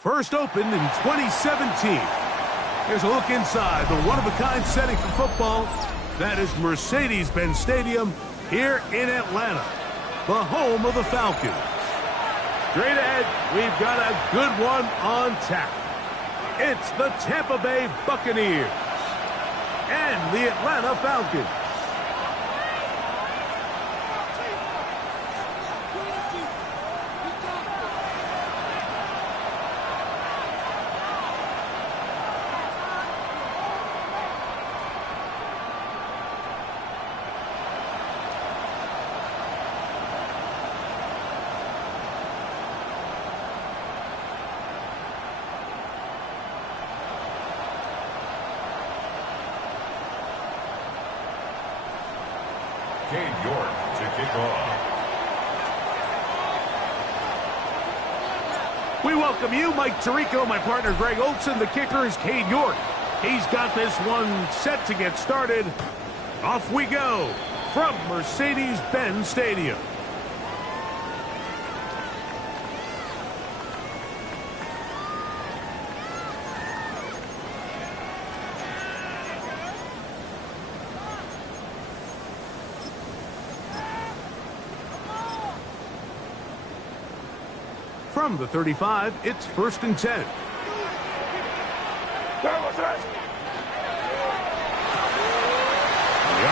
First opened in 2017. Here's a look inside the one-of-a-kind setting for football. That is Mercedes-Benz Stadium here in Atlanta, the home of the Falcons. Straight ahead, we've got a good one on tap. It's the Tampa Bay Buccaneers and the Atlanta Falcons. Cade York to kick off. We welcome you, Mike Tirico, my partner Greg Olson. The kicker is Cade York. He's got this one set to get started. Off we go from Mercedes-Benz Stadium. From the 35, it's 1st and 10. The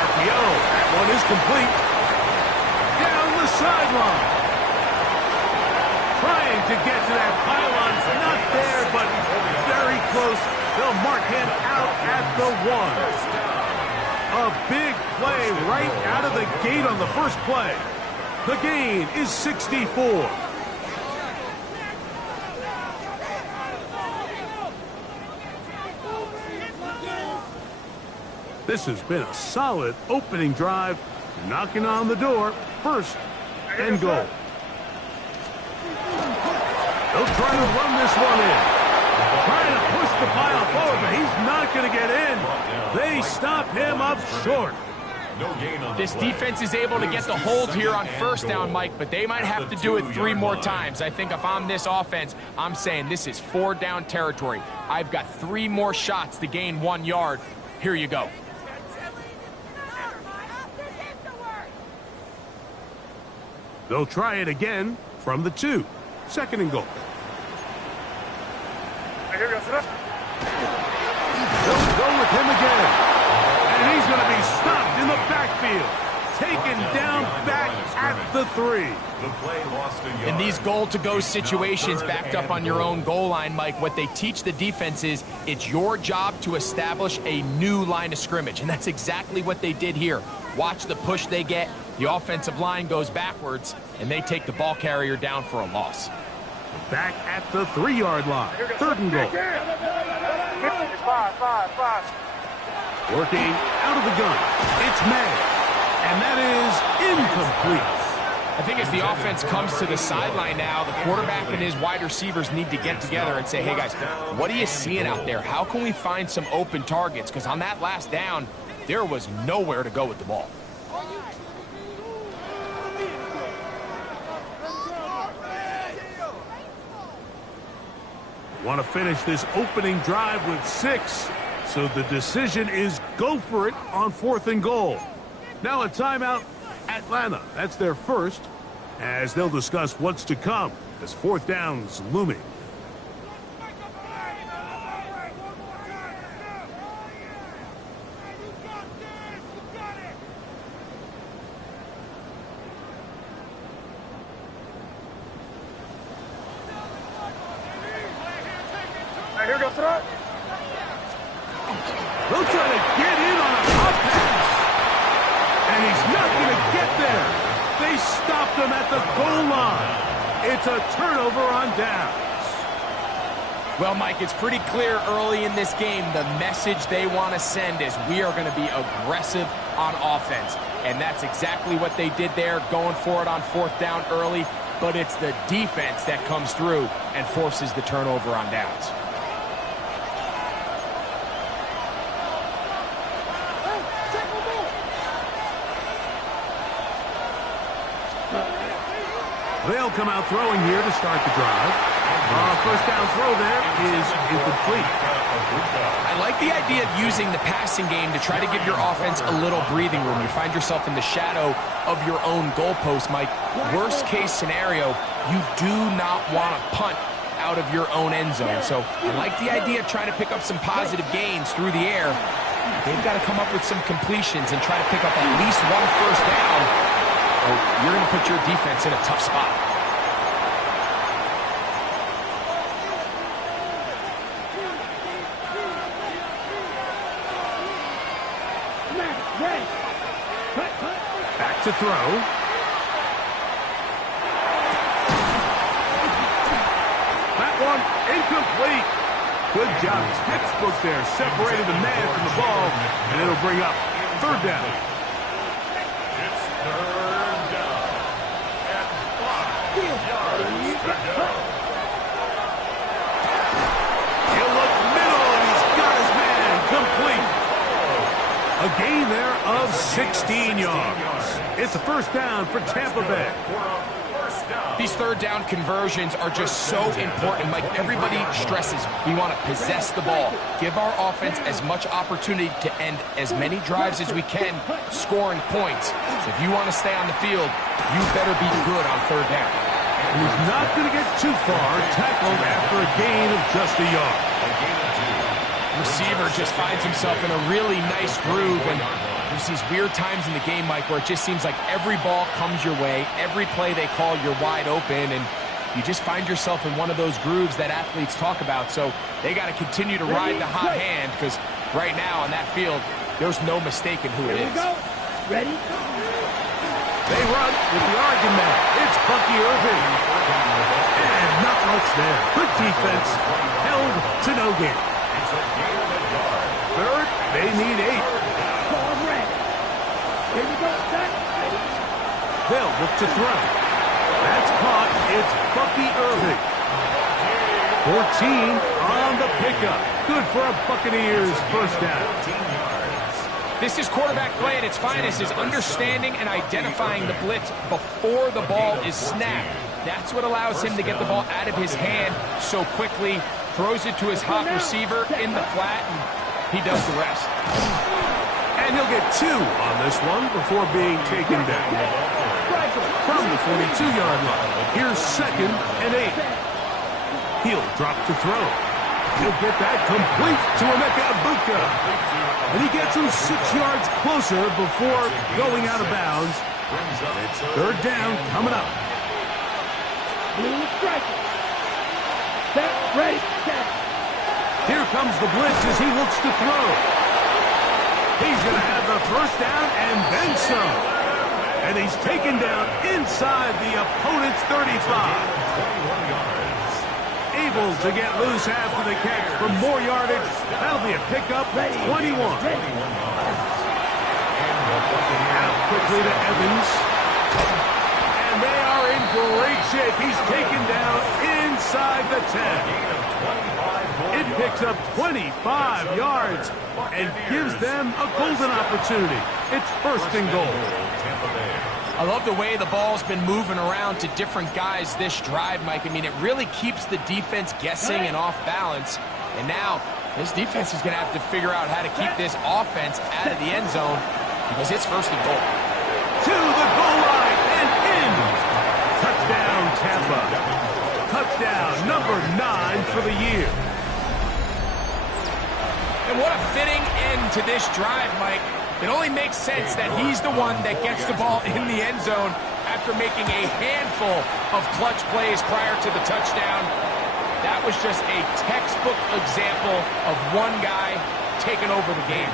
RPO, that one is complete. Down the sideline. Trying to get to that pylon, not there, but very close. They'll mark him out at the 1. A big play right out of the gate on the first play. The gain is 64. This has been a solid opening drive, knocking on the door, 1st and goal. They'll try to run this one in. Trying to push the pile forward, but he's not going to get in. They stop him up short. This defense is able to get the hold here on 1st down, Mike, but they might have to do it 3 more times. I think if I'm this offense, I'm saying this is 4th down territory. I've got 3 more shots to gain 1 yard. Here you go. They'll try it again from the 2. 2nd and goal. They'll go with him again. And he's going to be stopped in the backfield. Taken down back at the 3. In these goal-to-go situations backed up on your own goal line, Mike, what they teach the defense is it's your job to establish a new line of scrimmage. And that's exactly what they did here. Watch the push they get. The offensive line goes backwards, and they take the ball carrier down for a loss. Back at the 3-yard line. 3rd and goal. Working out of the gun. It's May. And that is incomplete. I think as the offense comes to the sideline now, the quarterback and his wide receivers need to get together and say, hey, guys, what are you seeing out there? How can we find some open targets? Because on that last down, there was nowhere to go with the ball. Want to finish this opening drive with 6. So the decision is go for it on 4th and goal. Now a timeout, Atlanta. That's their 1st, as they'll discuss what's to come as 4th down's looming. Here goes throw. They'll try to get in on a hot pass. And he's not going to get there. They stopped him at the goal line. It's a turnover on downs. Well, Mike, it's pretty clear early in this game the message they want to send is we are going to be aggressive on offense. And that's exactly what they did there, going for it on 4th down early. But it's the defense that comes through and forces the turnover on downs. They'll come out throwing here to start the drive. First down throw there is incomplete. I like the idea of using the passing game to try to give your offense a little breathing room. You find yourself in the shadow of your own goalpost, Mike. Worst case scenario, you do not want to punt out of your own end zone. So I like the idea of trying to pick up some positive gains through the air. They've got to come up with some completions and try to pick up at least one first down, or you're going to put your defense in a tough spot. Back to throw. That one incomplete. Good job. Textbook there. Separated the man from the ball, and it'll bring up third down. It's third down. And 5 yards to go. He'll look middle, and he's got his man complete. A gain there of 16 yards. It's a first down for Tampa Bay. These third down conversions are just so important, Mike. Everybody stresses we want to possess the ball, give our offense as much opportunity to end as many drives as we can, scoring points. So if you want to stay on the field, you better be good on third down. He's not going to get too far, tackled after a gain of just a yard. Receiver just finds himself in a really nice groove, and there's these weird times in the game, Mike, where it just seems like every ball comes your way, every play they call, you're wide open, and you just find yourself in one of those grooves that athletes talk about. So they got to continue to ride the hot hand, because right now on that field, there's no mistaking who it is. Ready? They run with the argument. It's Bucky Irving. And not much there. Good defense. Held to no gain. Third, they need 8. Here we go, set. They'll look to throw. That's caught. It's Bucky Irving. 14 on the pickup. Good for a Buccaneers first down. This is quarterback play at its finest, is understanding and identifying the blitz before the ball is snapped. That's what allows him to get the ball out of his hand so quickly, throws it to his hot receiver in the flat, and he does the rest. And he'll get 2 on this one before being taken down. From the 42-yard line, here's second and 8. He'll drop to throw. He'll get that complete to Emeka Egbuka. And he gets him 6 yards closer before going out of bounds. It's third down coming up. Blue striker. Set, ready, set. Here comes the blitz as he looks to throw. He's going to have the first down and then some. And he's taken down inside the opponent's 35. Able to get loose after the catch for more yardage. That'll be a pickup, 21. Out quickly to Evans. And they are in great shape. He's taken down inside the 10. It picks up 25 yards and gives them a golden opportunity. It's first and goal. I love the way the ball's been moving around to different guys this drive, Mike. I mean, it really keeps the defense guessing and off balance. And now, this defense is going to have to figure out how to keep this offense out of the end zone because it's first and goal. To the goal line and in. Touchdown, Tampa. Touchdown, number 9 for the year. And what a fitting end to this drive, Mike. It only makes sense that he's the one that gets the ball in the end zone after making a handful of clutch plays prior to the touchdown. That was just a textbook example of one guy taking over the game.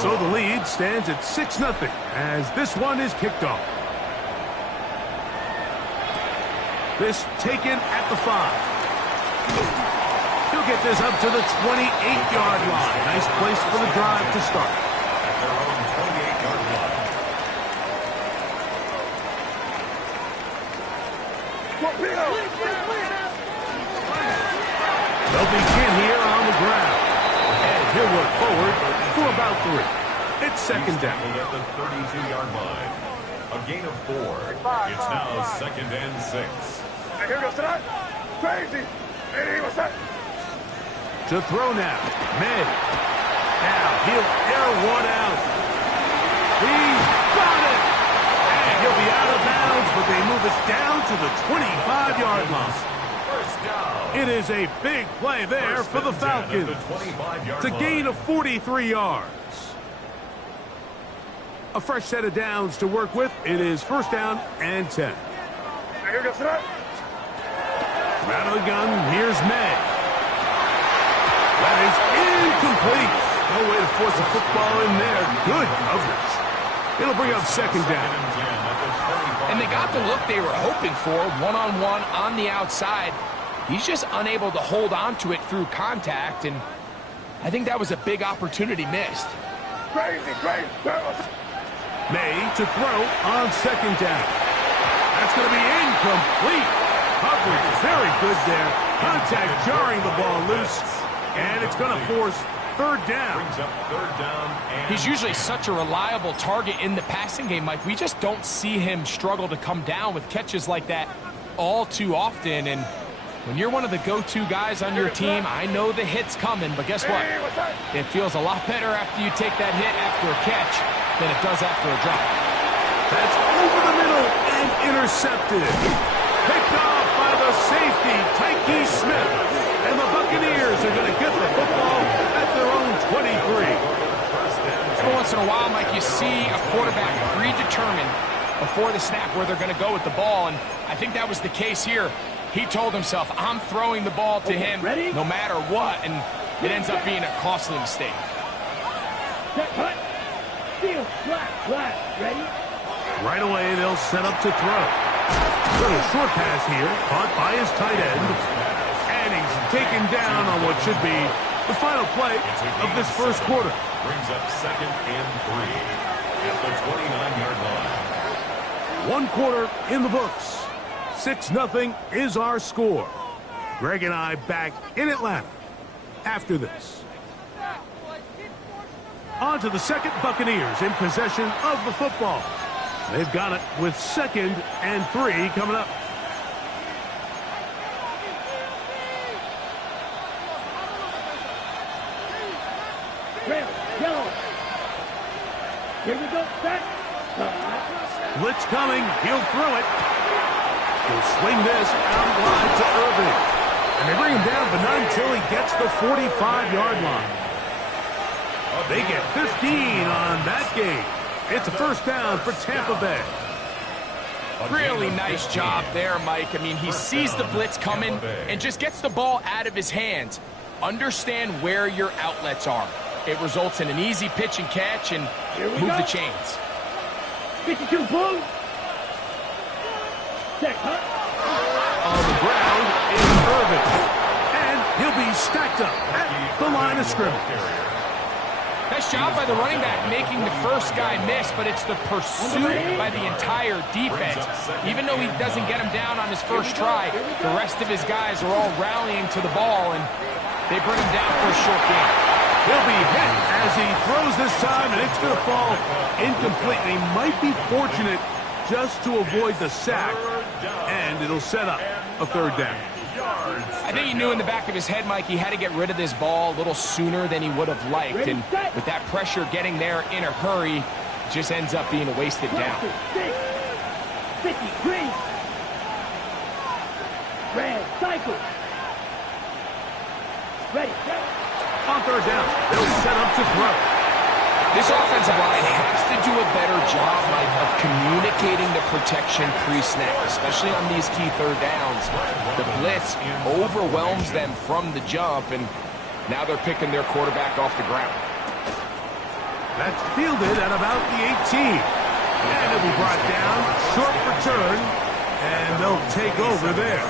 So the lead stands at 6-0 as this one is kicked off. This taken at the 5. He'll get this up to the 28-yard line. Nice place for the drive to start. Their own 28-yard line. They'll begin here on the ground. And he'll work forward for about 3. It's second down. At the 32-yard line. A gain of 4. It's now second and 6. Here we go, set. crazy. What's that? To throw now. May. Now he'll air one out. He's got it. And he'll be out of bounds, but they move it down to the 25-yard line. First down. It is a big play there for the Falcons. It's a gain of 43 yards. A fresh set of downs to work with. It is first down and 10. Here goes that. Out of the gun, here's May. That is incomplete. No way to force a football in there. Good coverage. It'll bring up second down. And they got the look they were hoping for, one-on-one on the outside. He's just unable to hold on to it through contact, and I think that was a big opportunity missed. Crazy. May to throw on second down. That's going to be incomplete. Coverage very good there. Contact jarring the ball loose, and it's going to force third down. Brings up third down. He's usually such a reliable target in the passing game, Mike. We just don't see him struggle to come down with catches like that all too often. And when you're one of the go-to guys on your team, I know the hit's coming, but guess what? It feels a lot better after you take that hit after a catch than it does after a drop. That's over the middle and intercepted. Picked off by the safety, Tyke Smith. And the Buccaneers are going to get the football at their own 23. Every once in a while, Mike, you see a quarterback predetermined before the snap where they're going to go with the ball, and I think that was the case here. He told himself, I'm throwing the ball to him no matter what, and it ends up being a costly mistake. Set, cut. Steal, flat, ready? Right away, they'll set up to throw. Little short pass here, caught by his tight end. And he's taken down on what should be the final play of this first quarter. Brings up second and 3 at the 29-yard line. 1 quarter in the books. 6-0 is our score. Greg and I back in Atlanta after this. On to the second, Buccaneers in possession of the football. They've got it with second and 3 coming up. Red, yellow. Here we go, set. Blitz coming. He'll throw it. He'll swing this out wide to Irving. And they bring him down, but not until he gets the 45-yard line. They get 15 on that game. It's a first down for Tampa Bay. Really nice job there, Mike. I mean, he sees the blitz coming and just gets the ball out of his hands. Understand where your outlets are. It results in an easy pitch and catch and move the chains. 52 blue. Set, cut. On the ground is Irving. And he'll be stacked up at the line of scrimmage. Nice job by the running back making the first guy miss, but it's the pursuit by the entire defense. Even though he doesn't get him down on his first try, the rest of his guys are all rallying to the ball, and they bring him down for a short game. He'll be hit as he throws this time, and it's going to fall incomplete. And he might be fortunate just to avoid the sack, and it'll set up a third down. I think he knew in the back of his head, Mike, he had to get rid of this ball a little sooner than he would have liked. And with that pressure getting there in a hurry, it just ends up being a wasted down. 50, green. Red, cycle. Ready, go. On third down, they'll set up to throw. This offensive line has to do a better job, Mike, of communicating the protection pre-snap, especially on these key third downs. The blitz overwhelms them from the jump, and now they're picking their quarterback off the ground. That's fielded at about the 18. And it'll be brought down, short return, and they'll take over there.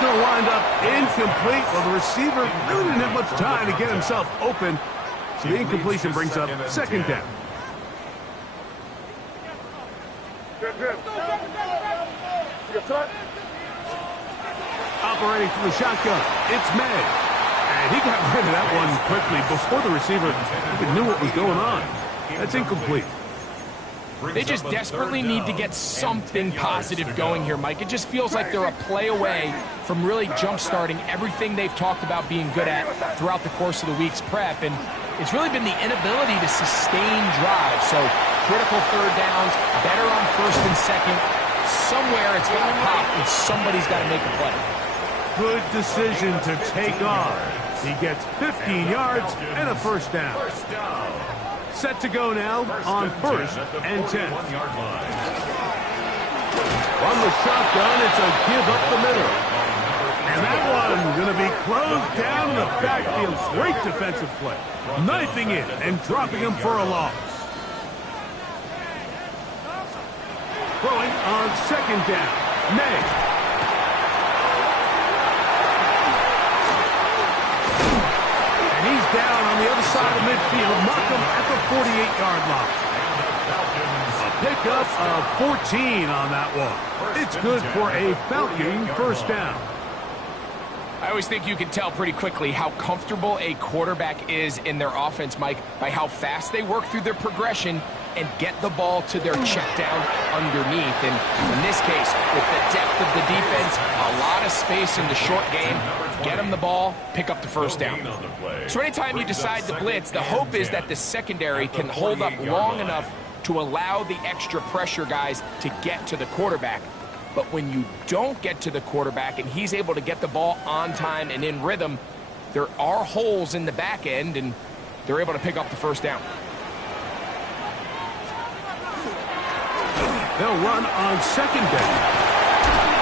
going to wind up incomplete. Well, the receiver really didn't have much time to get himself open. So the incompletion brings up second down. Operating from the shotgun, it's May. And he got rid of that one quickly before the receiver even knew what was going on. That's incomplete. They just desperately need to get something positive going here, Mike. It just feels like they're a play away from really jump-starting everything they've talked about being good at throughout the course of the week's prep. And it's really been the inability to sustain drives. So critical third downs, better on first and second. Somewhere it's got to pop, and somebody's got to make a play. Good decision to take off. He gets 15 yards and a first down. Set to go now on first and 10. From the shotgun, it's a give up the middle. And that one going to be closed down in the backfield. Great defensive play. Knifing in and dropping him for a loss. Throwing on second down. May. He's down on the other side of midfield. Mark him at the 48-yard line. A pickup of 14 on that one. It's good for a Falcon first down. I always think you can tell pretty quickly how comfortable a quarterback is in their offense, Mike, by how fast they work through their progression and get the ball to their check down underneath. And in this case, with the depth of the defense, a lot of space in the short game, get them the ball, pick up the first down. So anytime you decide to blitz, the hope is that the secondary can hold up long enough to allow the extra pressure guys to get to the quarterback. But when you don't get to the quarterback and he's able to get the ball on time and in rhythm, there are holes in the back end, and they're able to pick up the first down. They'll run on second down.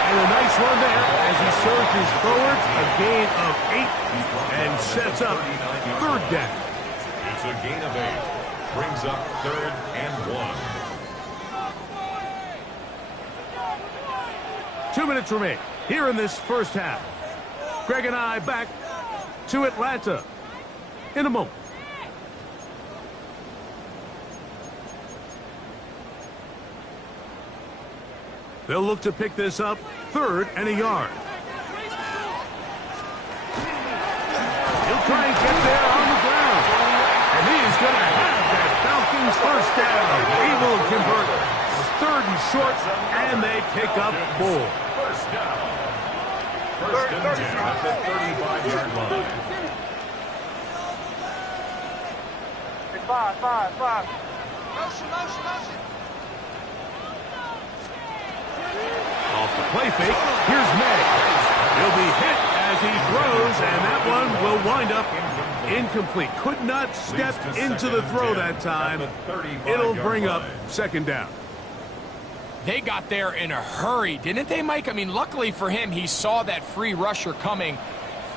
And a nice run there as he surges forward, a gain of 8, and sets up third down. It's a gain of 8. Brings up third and 1. 2 minutes remain here in this first half. Greg and I back to Atlanta in a moment. They'll look to pick this up, third and a yard. He'll try and get there on the ground. And he is going to have that Falcons first down. He will convert it. It's third and short, and they pick up 4. First down. First and 10 at the 35-yard line. 5. Motion. Off the play fake, here's May. He'll be hit as he throws, and that one will wind up incomplete. Could not step into the throw that time. It'll bring up second down. They got there in a hurry, didn't they, Mike? I mean, luckily for him, he saw that free rusher coming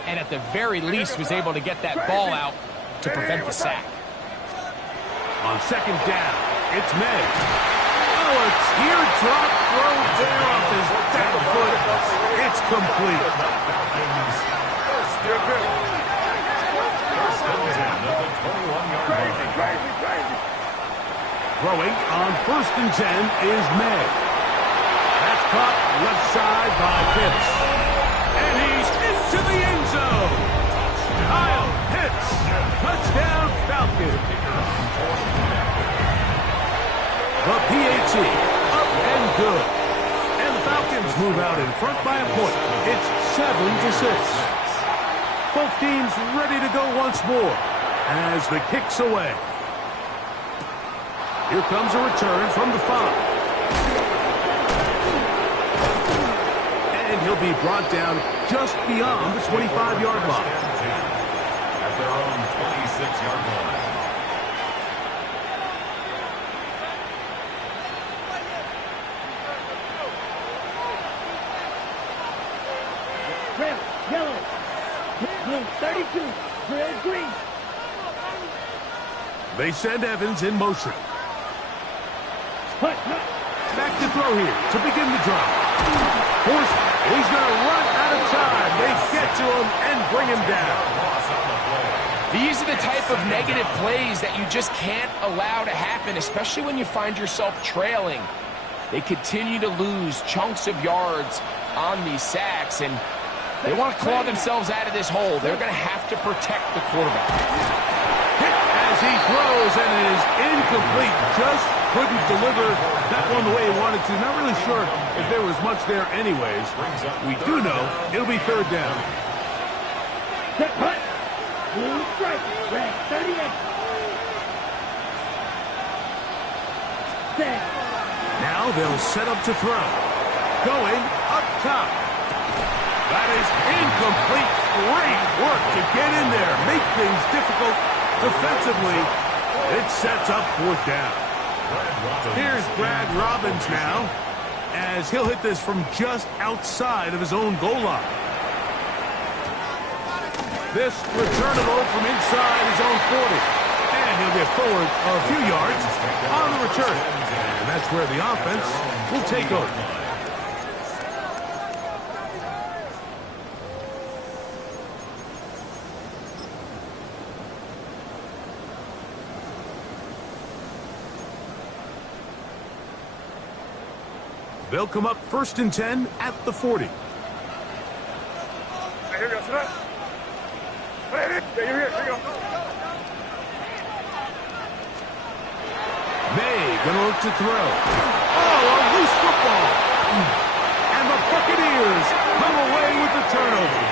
and at the very least was able to get that ball out to prevent the sack. On second down, it's May. Oh, a teardrop throw there off his back foot. It's complete. First and 10 at the 21-yard line. Throwing on first and 10 is May. That's caught left side by Pitts. And he's into the end zone. Kyle Pitts. Touchdown Falcons. The PAT up and good. And the Falcons move out in front by a point. It's 7-6. Both teams ready to go once more as the kick's away. Here comes a return from the 5. And he'll be brought down just beyond the 25-yard line. At their own 26-yard line. Red, yellow, blue 32, red, green. They send Evans in motion. Hut. Back to throw here to begin the drive. He's going to run out of time. They get to him and bring him down. These are the type of negative plays that you just can't allow to happen, especially when you find yourself trailing. They continue to lose chunks of yards on these sacks, and they want to claw themselves out of this hole. They're going to have to protect the quarterback. Hit as he throws, and it is incomplete. Just couldn't deliver that one the way he wanted to. Not really sure if there was much there anyways. We do know it'll be third down. Set punt. Blue strike. Red 38. Set. Now they'll set up to throw. Going up top. That is incomplete. Great work to get in there. Make things difficult defensively. It sets up fourth down. Here's Brad Robbins now, as he'll hit this from just outside of his own goal line. This returnable from inside his own 40. And he'll get forward a few yards on the return. And that's where the offense will take over. They'll come up 1st and 10 at the 40. May gonna look to throw. Oh, a loose football. And the Buccaneers come away with the turnover.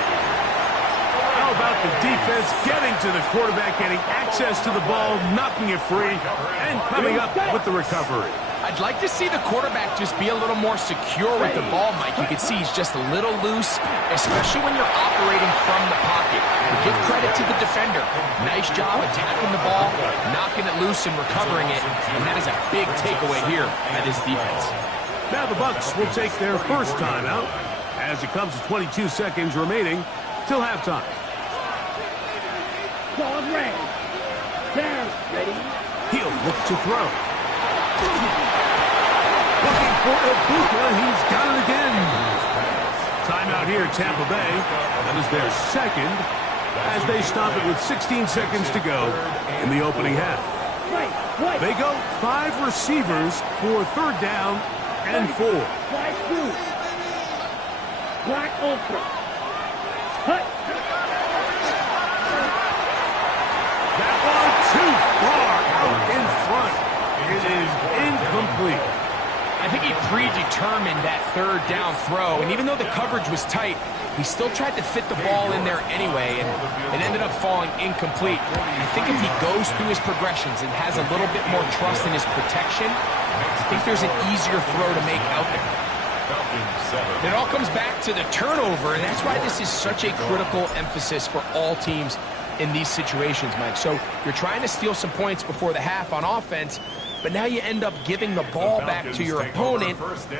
How about the defense getting to the quarterback, getting access to the ball, knocking it free, and coming up with the recovery. I'd like to see the quarterback just be a little more secure with the ball, Mike. You can see he's just a little loose, especially when you're operating from the pocket. But give credit to the defender. Nice job attacking the ball, knocking it loose and recovering it. And that is a big takeaway here by this defense. Now the Bucs will take their first timeout as it comes to 22 seconds remaining till halftime. Ball red. Down. Ready. He'll look to throw. Looking for Ibuka. He's got it again. Timeout here, Tampa Bay. That is their second as they stop it with 16 seconds to go in the opening half. They go 5 receivers for third down and 4. Fly through. Black ultra. Hut. That one too far out in front. It is incomplete. I think he predetermined that third down throw, and even though the coverage was tight, he still tried to fit the ball in there anyway, and it ended up falling incomplete. I think if he goes through his progressions and has a little bit more trust in his protection, I think there's an easier throw to make out there. It all comes back to the turnover, and that's why this is such a critical emphasis for all teams in these situations, Mike. So you're trying to steal some points before the half on offense, but now you end up giving the ball back to your opponent,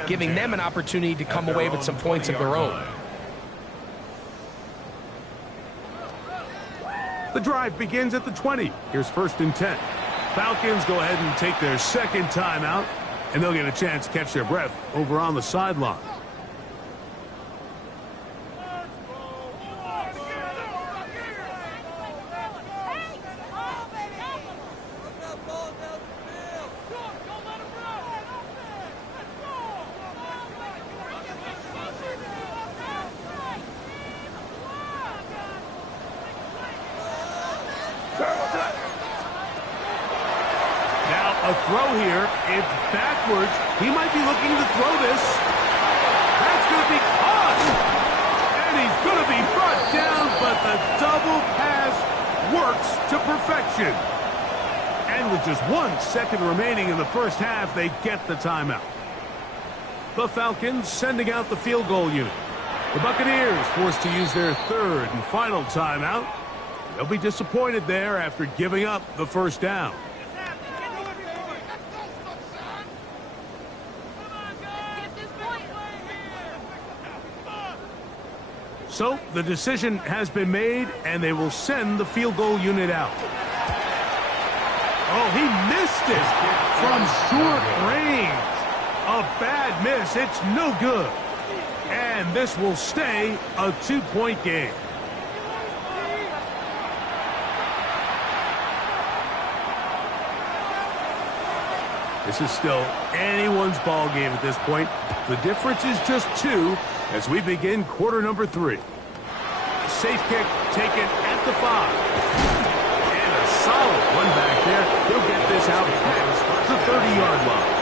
giving them an opportunity to come away with some points of their own. The drive begins at the 20. Here's 1st and 10. Falcons go ahead and take their second timeout, and they'll get a chance to catch their breath over on the sideline. A throw here. It's backwards. He might be looking to throw this. That's going to be caught. And he's going to be brought down, but the double pass works to perfection. And with just 1 second remaining in the first half, they get the timeout. The Falcons sending out the field goal unit. The Buccaneers forced to use their third and final timeout. They'll be disappointed there after giving up the first down. So the decision has been made, and they will send the field goal unit out. Oh, he missed it from short range. A bad miss. It's no good. And this will stay a 2-point game. This is still anyone's ball game at this point. The difference is just 2 as we begin quarter number 3. Safe kick taken at the 5. And a solid one back there. He'll get this out past the 30-yard line.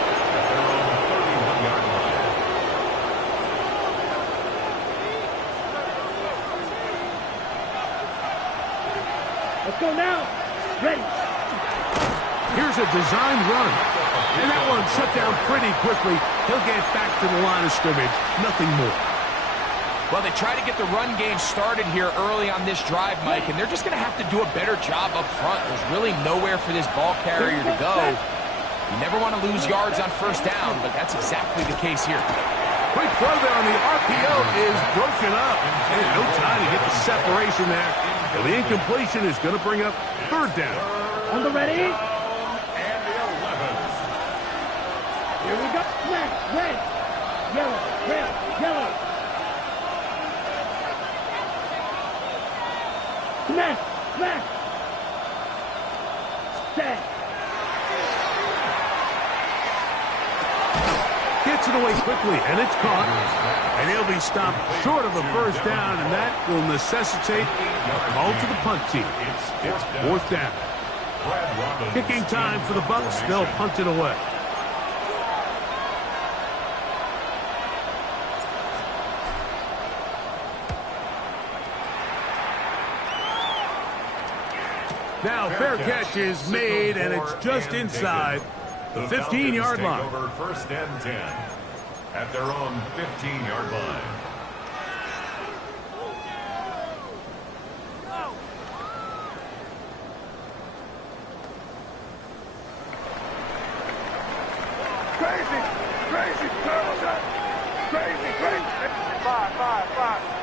Let's go now. Ready. Here's a designed run. And that one shut down pretty quickly. He'll get back to the line of scrimmage. Nothing more. Well, they try to get the run game started here early on this drive, Mike, and they're just going to have to do a better job up front. There's really nowhere for this ball carrier to go. You never want to lose yards on first down, but that's exactly the case here. Quick throw there on the RPO is broken up. And no time to get the separation there. And the incompletion is going to bring up third down. On the ready. And the 11. Here we go. Black, red, yellow, red, yellow. Smash, smash. Set. Gets it away quickly, and it's caught. And he'll be stopped short of a first down, and that will necessitate a call to the punt team. It's fourth down. Kicking time for the Bucs. They'll punt it away. Now, fair catch is made, and it's just inside the 15-yard line. Over first and 10 at their own 15-yard line. Crazy, crazy, crazy, crazy. 5.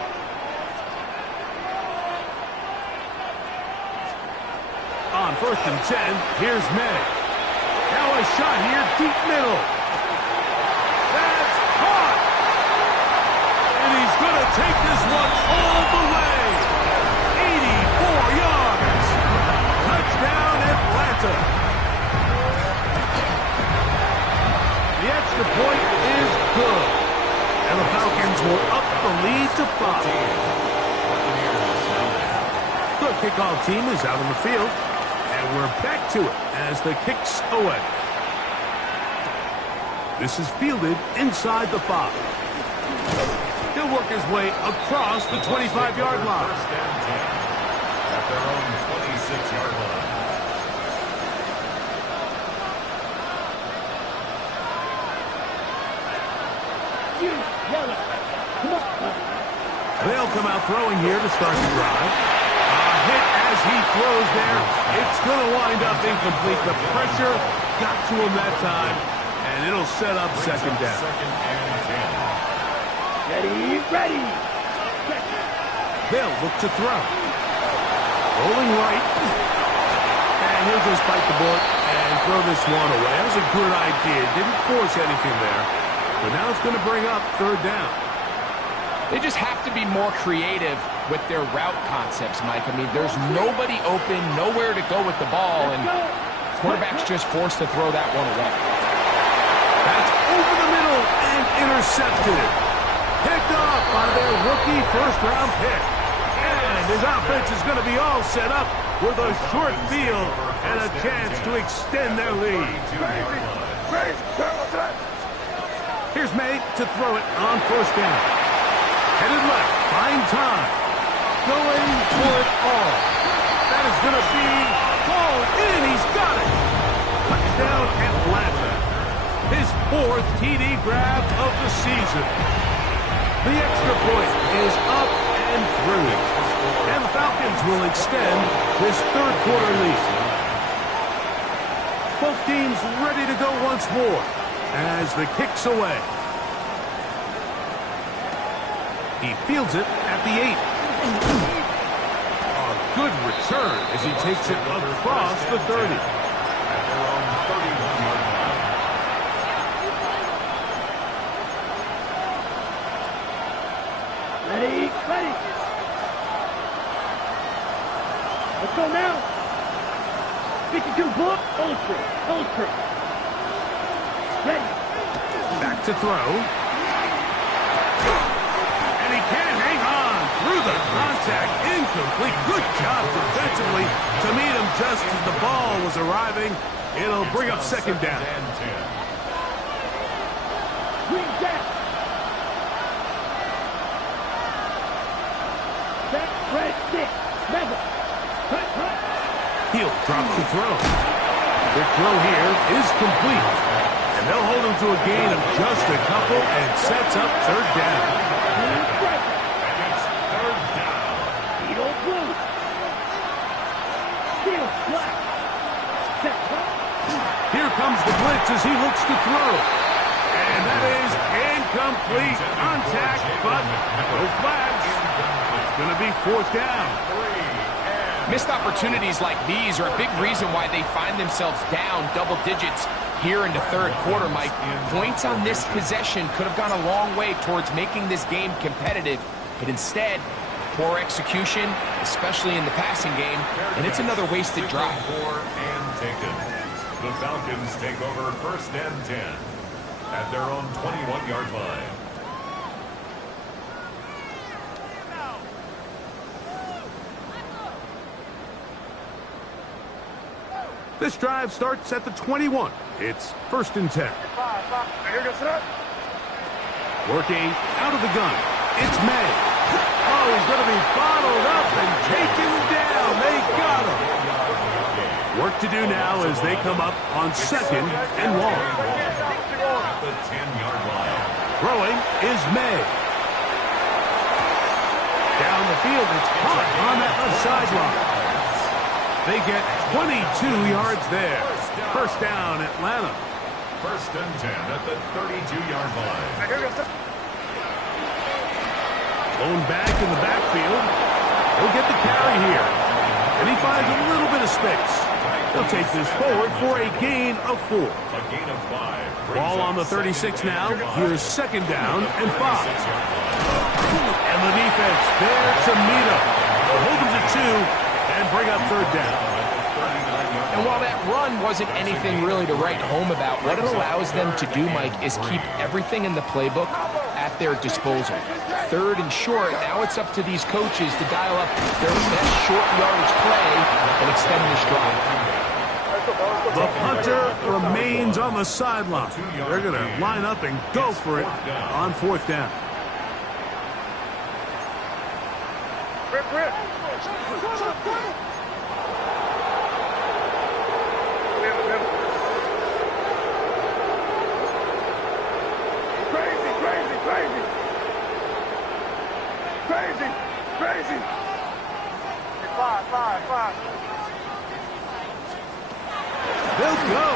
On first and 10, here's May. Now a shot here, deep middle. That's caught. And he's going to take this one all the way. 84 yards. Touchdown, Atlanta. The extra point is good. And the Falcons will up the lead to 5. The kickoff team is out on the field. And we're back to it as the kick's away. This is fielded inside the 5. He'll work his way across the 25-yard line. First and 10 at their own 26-yard line. Yellow. Come on. They'll come out throwing here to start the drive. Hit as he throws there. It's going to wind up incomplete. The pressure got to him that time, and it'll set up second down. Second and 10. Ready. They'll look to throw. Rolling right. And he'll just bite the bullet and throw this one away. That was a good idea. Didn't force anything there. But now it's going to bring up third down. They just have to be more creative with their route concepts, Mike. I mean, there's nobody open, nowhere to go with the ball, and quarterback's just forced to throw that one away. That's over the middle and intercepted. Picked off by their rookie first-round pick. And his offense is going to be all set up with a short field and a chance to extend their lead. Here's May to throw it on first down. Headed left, fine time. Going for it all. That is going to be called in. He's got it. Touchdown, Atlanta. His 4th TD grab of the season. The extra point is up and through. And the Falcons will extend this third quarter lead. Both teams ready to go once more as the kick's away. He fields it at the 8. A good return as he takes it across the 30. At their own 31-yard line. Let's go now. 52 book. Ultra. Ultra. Ready. Back to throw. And he can't hang on through the contact. Incomplete. Good job defensively to meet him just as the ball was arriving. It'll bring up second down. Green down. Set, red, stick. Level. Cut, cut. He'll drop the throw. The throw here is complete. And they'll hold him to a gain of just a couple and sets up third down. It's third down. Beetle blue. Steel black. Set, cut. Here comes the blitz as he looks to throw. And that is incomplete contact, but no flags. It's going to be fourth down. Missed opportunities like these are a big reason why they find themselves down double digits here in the third quarter, Mike. Points on this possession could have gone a long way towards making this game competitive, but instead, poor execution, especially in the passing game, and it's another wasted drive. And taken. The Falcons take over first and 10 at their own 21-yard line. This drive starts at the 21. It's first and 10. Working out of the gun. It's May. Oh, he's going to be bottled up and taken down. They got him. Work to do now as they come up on second and long. At the 10-yard line. Throwing is May. Down the field, it's caught on that left sideline. They get 22 yards there. First down, Atlanta. First and 10 at the 32-yard line. Thrown back in the backfield. He'll get the carry here. And he finds a little bit of space. He'll take this forward for a gain of 4. A gain of 5. Ball on the 36 now. Here's second down and 5. And the defense there to meet him. They'll hold him to 2. And bring up third down. And while that run wasn't anything really to write home about, what it allows them to do, Mike, is keep everything in the playbook at their disposal. Third and short, now it's up to these coaches to dial up their best short yardage play and extend this drive. The punter remains on the sideline. They're going to line up and go for it on fourth down. Crazy. 5. They'll go.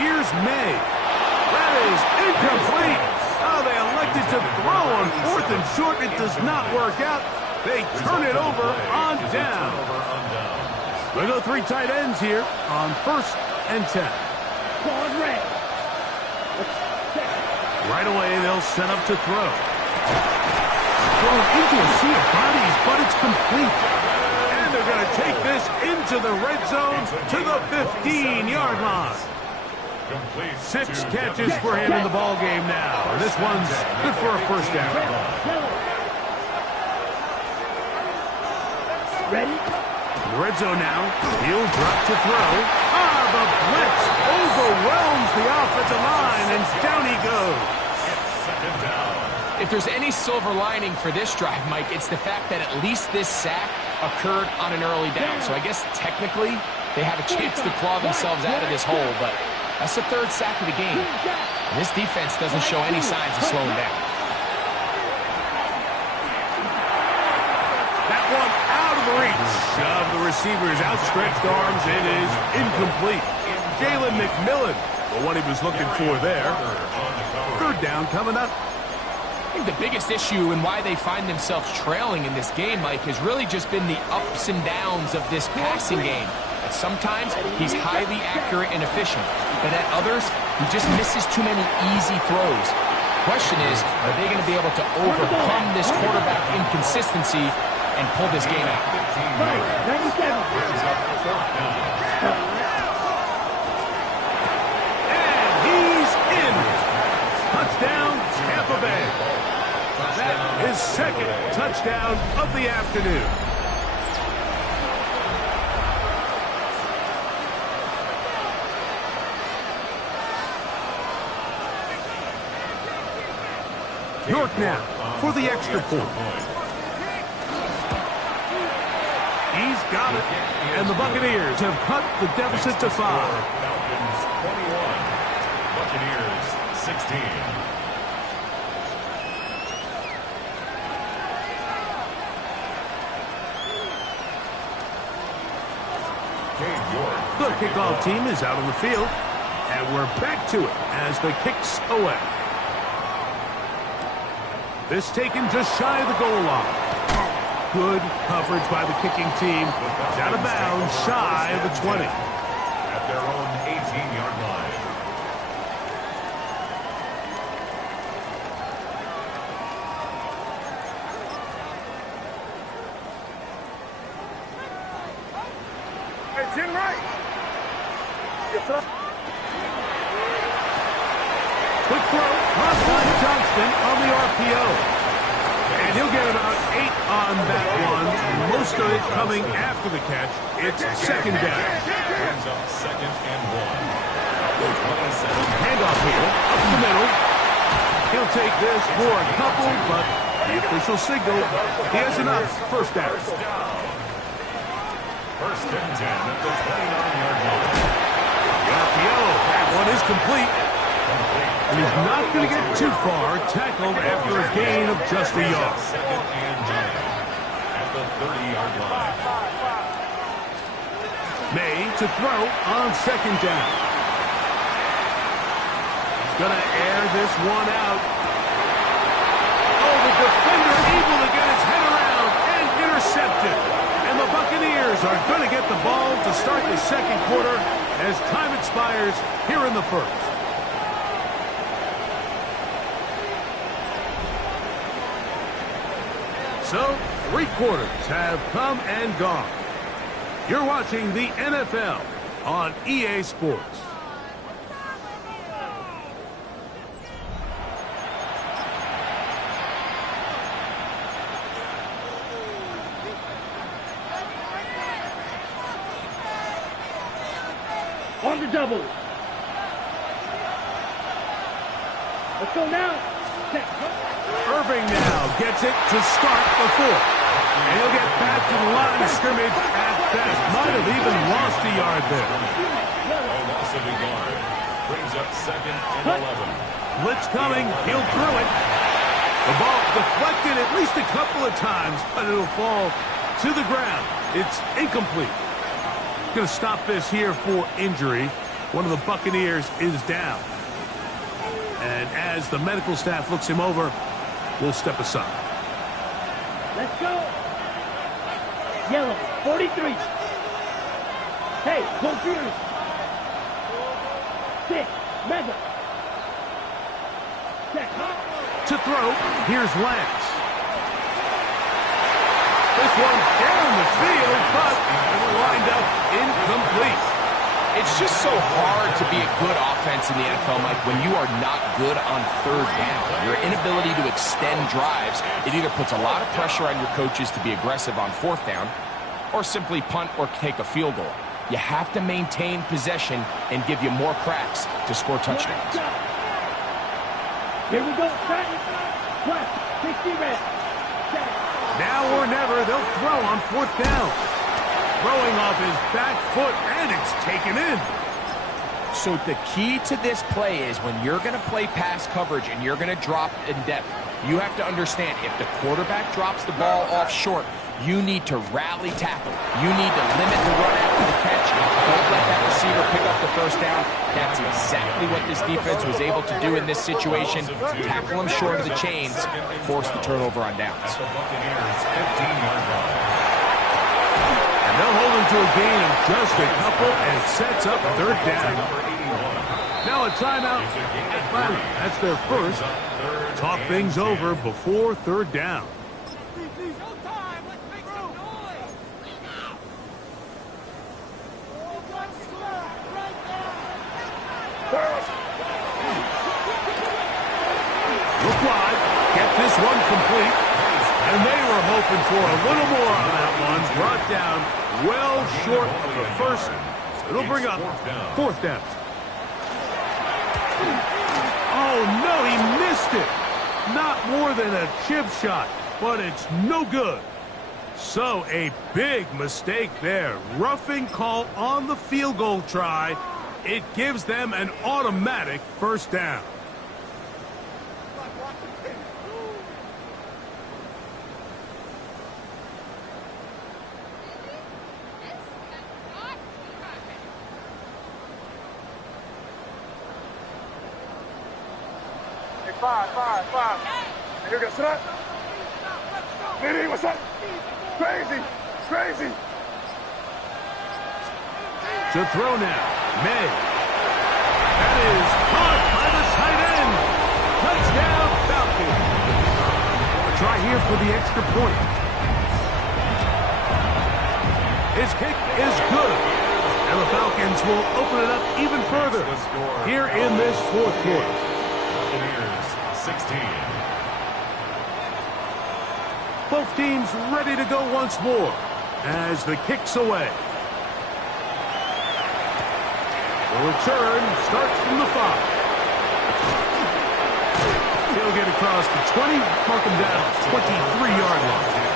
Here's May. That is incomplete. Oh, they elected to throw on fourth and short. It does not work out. They turn it over on down. We'll go 3 tight ends here on first and 10. Right away, they'll set up to throw. Thrown into a sea of bodies, but it's complete. And they're going to take this into the red zone to the 15-yard line. 6 catches for him in the ball game now. And this one's good for a first down. Ready? In the red zone now. He'll drop to throw. The blitz overwhelms the offensive line, and down he goes. Second down. If there's any silver lining for this drive, Mike, it's the fact that at least this sack occurred on an early down. So I guess technically they have a chance to claw themselves out of this hole, but that's the 3rd sack of the game. And this defense doesn't show any signs of slowing down. That one out of the reach of the receiver's outstretched arms. It is incomplete. Jalen McMillan, well, what he was looking for there. Third down coming up. I think the biggest issue and why they find themselves trailing in this game, Mike, has really just been the ups and downs of this passing game. At sometimes, he's highly accurate and efficient, but at others, he just misses too many easy throws. The question is, are they going to be able to overcome this quarterback inconsistency and pull this game out. 97. And he's in. Touchdown, Tampa Bay. That is second touchdown of the afternoon. York now for the extra point. He's got it. And the Buccaneers have cut the deficit to 5. Falcons 21. Buccaneers 16. The kickoff team is out on the field. And we're back to it as the kick's away. This taken just shy of the goal line. Good coverage by the kicking team. It's out of bounds, shy of the 20. At their own 18-yard line. Hey, Jim Wright. Quick throw, cross line Johnston on the RPO. And he'll get about 8 on that one. Most of it coming after the catch. It's second down. Brings up 2nd and 1. Handoff here, up the middle. He'll take this for a couple, but the official signal, he has enough. First down. First and 10 at the 29-yard line. The RPO, that one is complete. And he's not going to get too far, tackled after a gain of just a yard. 2nd and 9 at the 30-yard line. May to throw on second down. He's going to air this one out. Oh, the defender able to get his head around and intercepted. And the Buccaneers are going to get the ball to start the second quarter as time expires here in the first. So, 3 quarters have come and gone. You're watching the NFL on EA Sports. On the double. Let's go now. Irving now gets it to start the fourth. And he'll get back to the line of scrimmage at best. Might have even lost a yard there. A loss of a yard. Brings up 2nd and 11. Blitz coming. He'll throw it. The ball deflected at least a couple of times, but it'll fall to the ground. It's incomplete. Going to stop this here for injury. One of the Buccaneers is down. And as the medical staff looks him over, we'll step aside. Let's go. Yellow, 43. Hey, go Fury. 6, Mega. Check. To throw, here's Lance. This one down the field, but it'll wind up incomplete. It's just so hard to be a good offense in the NFL, Mike, when you are not good on third down. Your inability to extend drives, it either puts a lot of pressure on your coaches to be aggressive on fourth down or simply punt or take a field goal. You have to maintain possession and give you more cracks to score touchdowns. Here we go. Left, 60 red. Now or never, they'll throw on fourth down. Throwing off his back foot, and it's taken in. So the key to this play is when you're going to play pass coverage and you're going to drop in depth, you have to understand if the quarterback drops the ball off short, you need to rally tackle. You need to limit the run after the catch. Don't let that receiver pick up the first down. That's exactly what this defense was able to do in this situation. Tackle them short of the chains, force the turnover on downs. The Buccaneers 15-yard line. They'll hold him to a gain of just a couple, and it sets up third down. Now a timeout. Atlanta, that's their first. Talk things over before third down. squad get this one complete. And they were hoping for a little more on that one. Brought down well short of the first. It'll bring up fourth down. Oh, no, he missed it. Not more than a chip shot, but it's no good. So a big mistake there. Roughing call on the field goal try. It gives them an automatic first down. Five. Here we go. Sit up. Nitty, what's up? Crazy. To throw now. May. That is caught by the tight end. Touchdown, Falcons. A try here for the extra point. His kick is good. And the Falcons will open it up even further here in this fourth quarter. 16. Both teams ready to go once more as the kick's away. The return starts from the 5. He'll get across the 20, mark him down 23-yard line.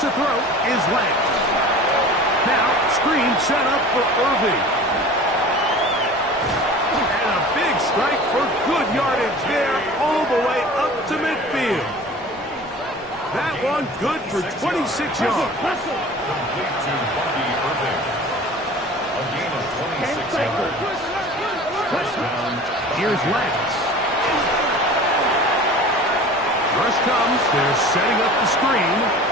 To throw is Lance. Now, screen set up for Irving. And a big strike for good yardage there all the way up to midfield. That one good for 26 yards. Complete to Bucky Irving. A gain of 26 yards. First down. Here's Lance. Rush comes. They're setting up the screen.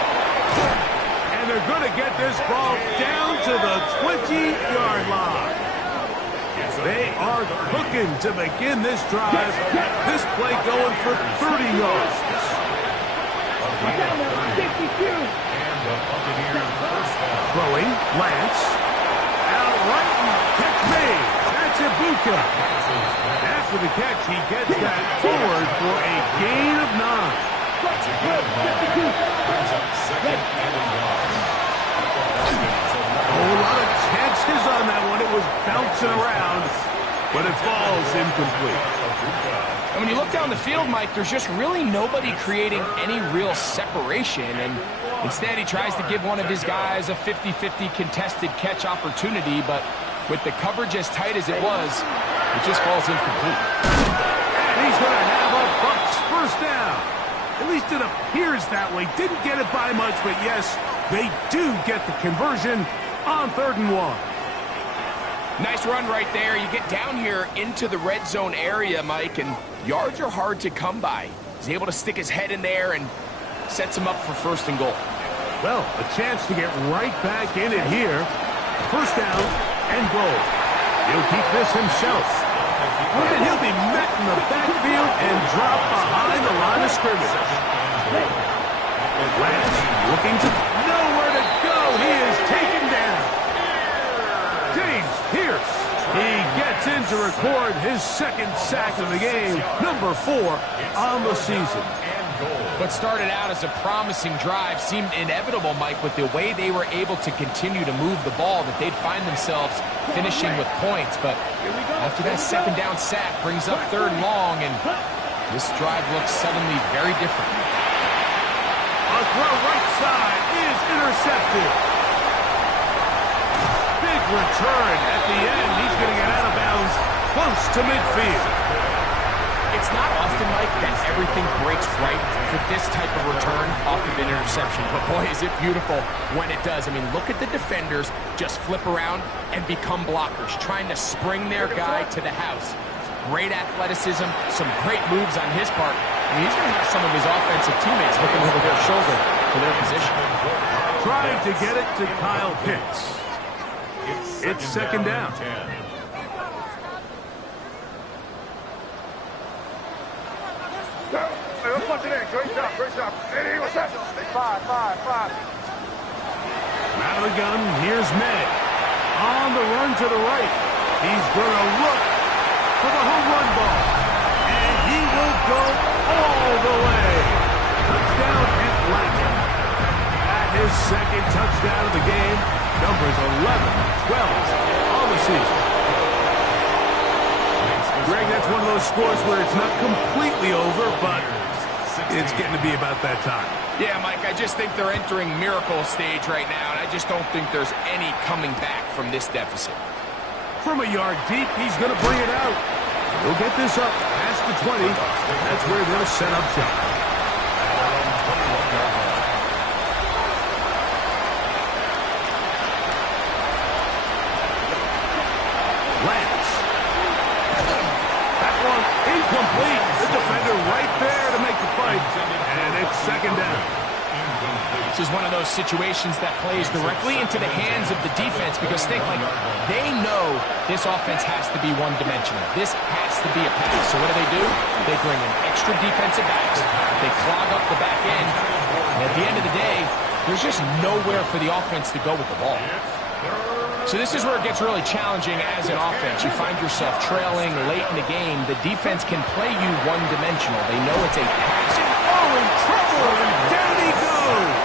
And they're going to get this ball down to the 20-yard line. They are cooking to begin this drive. This play going for 30 yards. Throwing, Lance. Out right and catch made. That's Ibuka. After the catch, he gets that forward for a gain of 9. A lot of chances on that one. It was bouncing around, but it falls incomplete. And when you look down the field, Mike, there's just really nobody creating any real separation. And instead, he tries to give one of his guys a 50-50 contested catch opportunity. But with the coverage as tight as it was, it just falls incomplete. And he's going to have a Bucs first down. At least it appears that way. Didn't get it by much, but yes, they do get the conversion on 3rd and 1. Nice run right there. You get down here into the red zone area, Mike, and yards are hard to come by. He's able to stick his head in there and sets him up for 1st and goal. Well, a chance to get right back in it here. First down and goal. He'll keep this himself. And he'll be met in the backfield and dropped behind the line of scrimmage. Lance looking to nowhere to go. He is taken down. James Pierce. He gets in to record his 2nd sack of the game. Number 4 on the season. What started out as a promising drive seemed inevitable, Mike, with the way they were able to continue to move the ball, that they'd find themselves finishing with points. But after that 2nd down sack brings up 3rd and long, and this drive looks suddenly very different. A throw right side is intercepted. Big return at the end. He's going to get out of bounds close to midfield. It's not often, Mike, that everything breaks right for this type of return off of an interception. But boy, is it beautiful when it does. I mean, look at the defenders just flip around and become blockers, trying to spring their guy to the house. Great athleticism, some great moves on his part. I mean, he's going to have some of his offensive teammates looking over their shoulder for their position. Trying to get it to Kyle Pitts. It's 2nd down. Let's punch it in. Great job. Hey, what's up? 5. Out of the gun, here's May. On the run to the right. He's going to look for the home run ball. And he will go all the way. Touchdown, Atlanta. At his second touchdown of the game, numbers 11, 12 on the season. Greg, that's one of those scores where it's not completely over, but it's getting to be about that time. Yeah, Mike, I just think they're entering miracle stage right now, and I just don't think there's any coming back from this deficit. From a yard deep, he's going to bring it out. He'll get this up past the 20. That's where they'll set up shop. Lance. That one incomplete. The defender right there to make the fight. And it's second down. This is one of those situations that plays directly into the hands of the defense because think, like, they know this offense has to be one-dimensional. This has to be a pass. So what do? They bring in extra defensive backs. They clog up the back end. And at the end of the day, there's just nowhere for the offense to go with the ball. So this is where it gets really challenging as an offense. You find yourself trailing late in the game. The defense can play you one-dimensional. They know it's a pass. Oh, in trouble, and down he goes.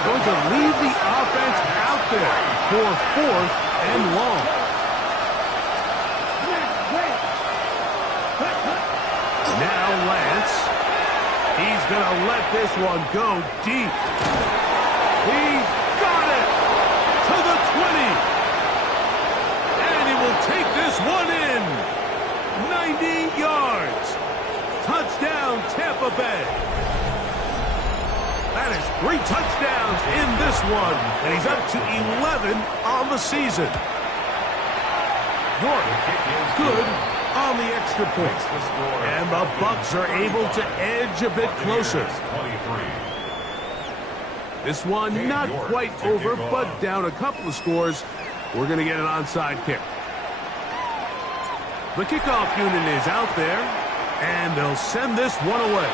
Going to leave the offense out there for 4th and long. Now Lance. He's going to let this one go deep. He's got it to the 20. And he will take this one in. 90 yards. Touchdown, Tampa Bay. That is 3 touchdowns in this one, and he's up to 11 on the season. York, good on the extra point. And the Bucs are able to edge a bit closer. This one not quite over, but down a couple of scores. We're going to get an onside kick. The kickoff unit is out there, and they'll send this one away.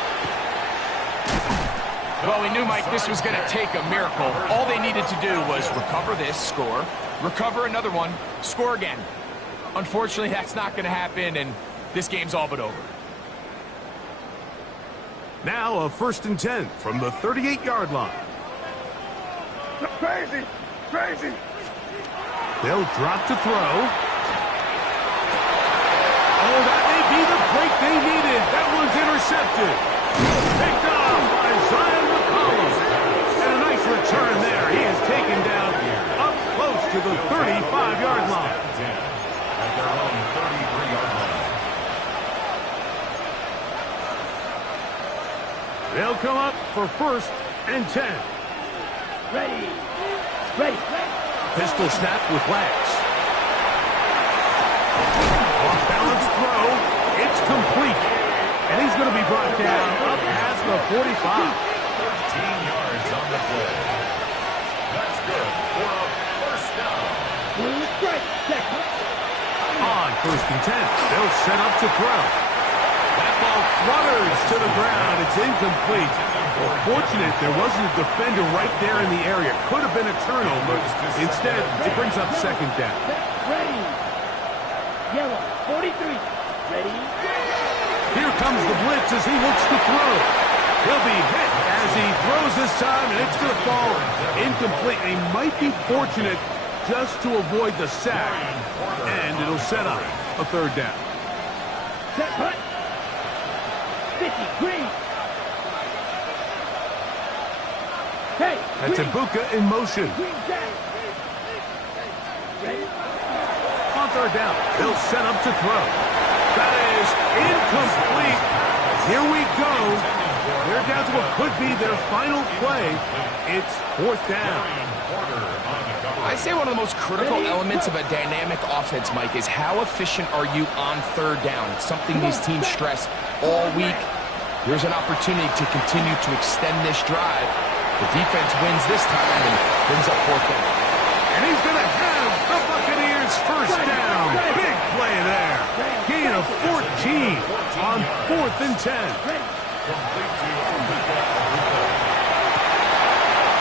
Well, we knew, Mike, this was going to take a miracle. All they needed to do was recover this, score, recover another one, score again. Unfortunately, that's not going to happen, and this game's all but over. Now a 1st and 10 from the 38-yard line. Crazy! Crazy! They'll drop to throw. Oh, that may be the break they needed. That one's intercepted. Picked off by Zion McCollum. And a nice return there. He is taken down up close to the 35-yard line. At their own 33-yard line. They'll come up for 1st and 10. Ready. Ready. Pistol snap with Lance. Off-balance throw. It's complete. And he's going to be brought down up past the 45. 13 yards on the play. That's good for a first down. On 1st and 10, they'll set up to throw. That ball flutters to the ground. It's incomplete. Well, fortunate there wasn't a defender right there in the area. Could have been a turnover. Instead, it brings up 2nd down. Ready. Yellow. 43. Ready. Here comes the blitz as he looks to throw. He'll be hit as he throws this time, and it's going to fall incomplete. He might be fortunate just to avoid the sack, and it'll set up a 3rd down. Set punt. 53. Hey. That's Ibuka in motion. Green jack. Ready. On 3rd down, they'll set up to throw. That is incomplete. Here we go. They're down to what could be their final play. It's 4th down. I'd say one of the most critical elements of a dynamic offense, Mike, is how efficient are you on 3rd down? It's something these teams stress all week. Here's an opportunity to continue to extend this drive. The defense wins this time and brings up 4th down. And he's going to have the Buccaneers 1st down. Big play there. Gain of 14 on 4th and 10.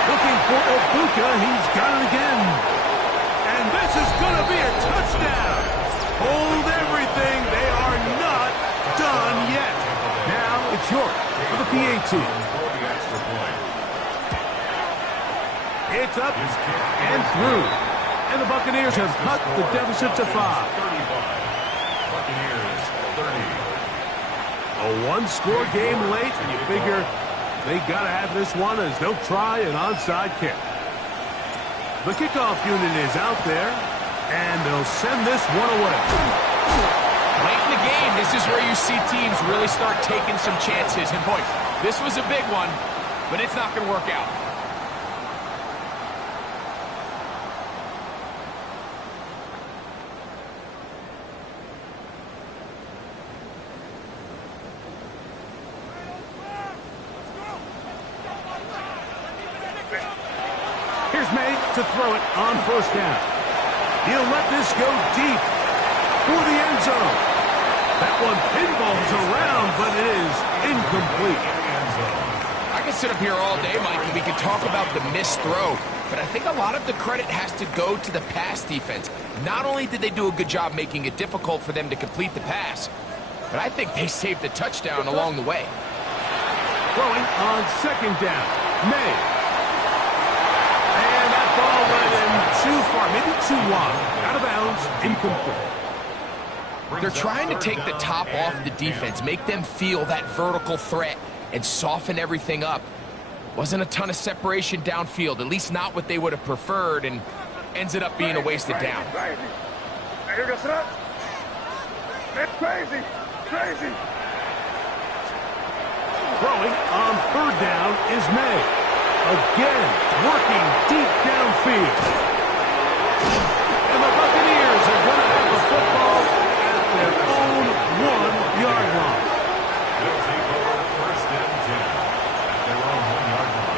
Looking for Ibuka. He's got it again. And this is going to be a touchdown. Hold everything. They are not done yet. Now it's York for the PAT. It's up and through. And the Buccaneers have cut the deficit to 5. Buccaneers 30. A one-score game late, and you figure they got to have this one as they'll try an onside kick. The kickoff unit is out there, and they'll send this one away. Late in the game, this is where you see teams really start taking some chances. And boy, this was a big one, but it's not going to work out. Here's May to throw it on first down. He'll let this go deep for the end zone. That one pinballs around, but it is incomplete. I can sit up here all day, Mike, and we can talk about the missed throw, but I think a lot of the credit has to go to the pass defense. Not only did they do a good job making it difficult for them to complete the pass, but I think they saved the touchdown along the way. Throwing on second down. May. And that ball went in too far, maybe too wide. Out of bounds, incomplete. They're trying to take the top off the defense, make them feel that vertical threat, and soften everything up. Wasn't a ton of separation downfield, at least not what they would have preferred, and ends it up being a wasted down. Crazy. It's crazy. Crazy. Throwing on third down is May. Again, working deep downfield. And the Buccaneers are going to have the football at their own 1-yard line. They'll take over first and 10 at their own 1-yard line.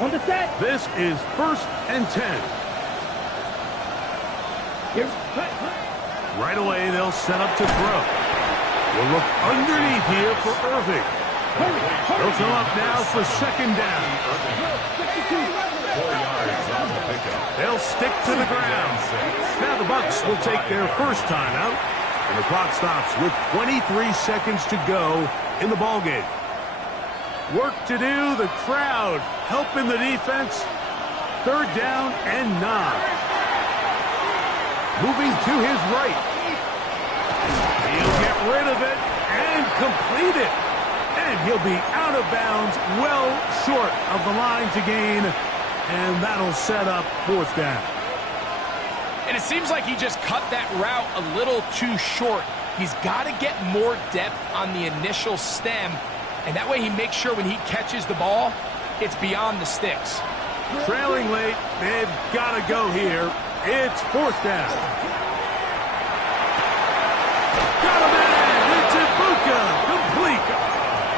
On the set. This is first and 10. Here's cut. Right away, they'll set up to throw. We'll look underneath here for Irving. They'll come up now for second down. 4 yards on the pickup. They'll stick to the ground. Now the Bucs will take their first timeout, and the clock stops with 23 seconds to go in the ballgame. Work to do. The crowd helping the defense. Third down and 9. Moving to his right. He'll get rid of it and complete it. And he'll be out of bounds, well short of the line to gain. And that'll set up fourth down. And it seems like he just cut that route a little too short. He's got to get more depth on the initial stem. And that way he makes sure when he catches the ball, it's beyond the sticks. Trailing late, they've got to go here. It's fourth down. Got a man. It's Ibuka. Complete.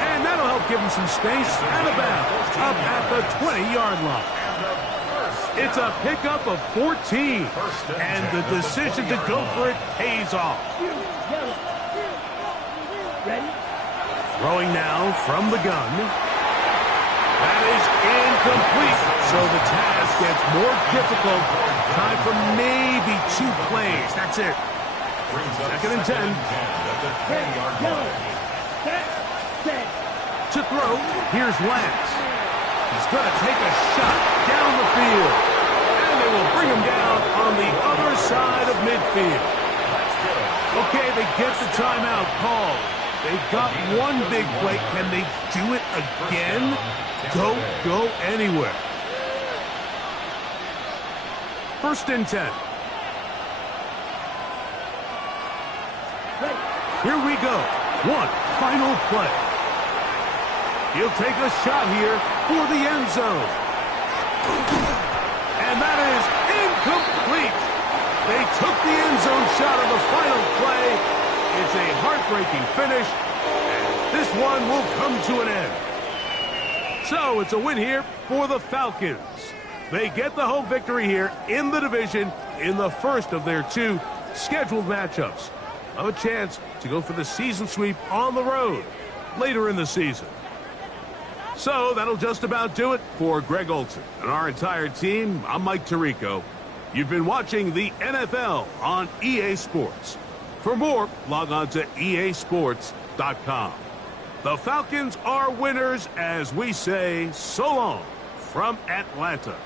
And that'll help give him some space. Out of bounds. Up at the 20-yard line. It's a pickup of 14. And the decision to go for it pays off. Ready? Throwing now from the gun. That is incomplete. So the task gets more difficult. Time for maybe 2 plays. That's it. Second and 10. At the 10-yard line. To throw, here's Lance. He's going to take a shot down the field. And they will bring him down on the other side of midfield. Okay, they get the timeout called. They've got one big play. Can they do it again? Don't go anywhere. First and 10. Here we go. One final play. He'll take a shot here for the end zone. And that is incomplete. They took the end zone shot on the final play. It's a heartbreaking finish. And this one will come to an end. So it's a win here for the Falcons. They get the home victory here in the division in the first of their 2 scheduled matchups. of a chance to go for the season sweep on the road later in the season. So that'll just about do it for Greg Olsen and our entire team. I'm Mike Tirico. You've been watching the NFL on EA Sports. For more, log on to easports.com. The Falcons are winners as we say so long from Atlanta.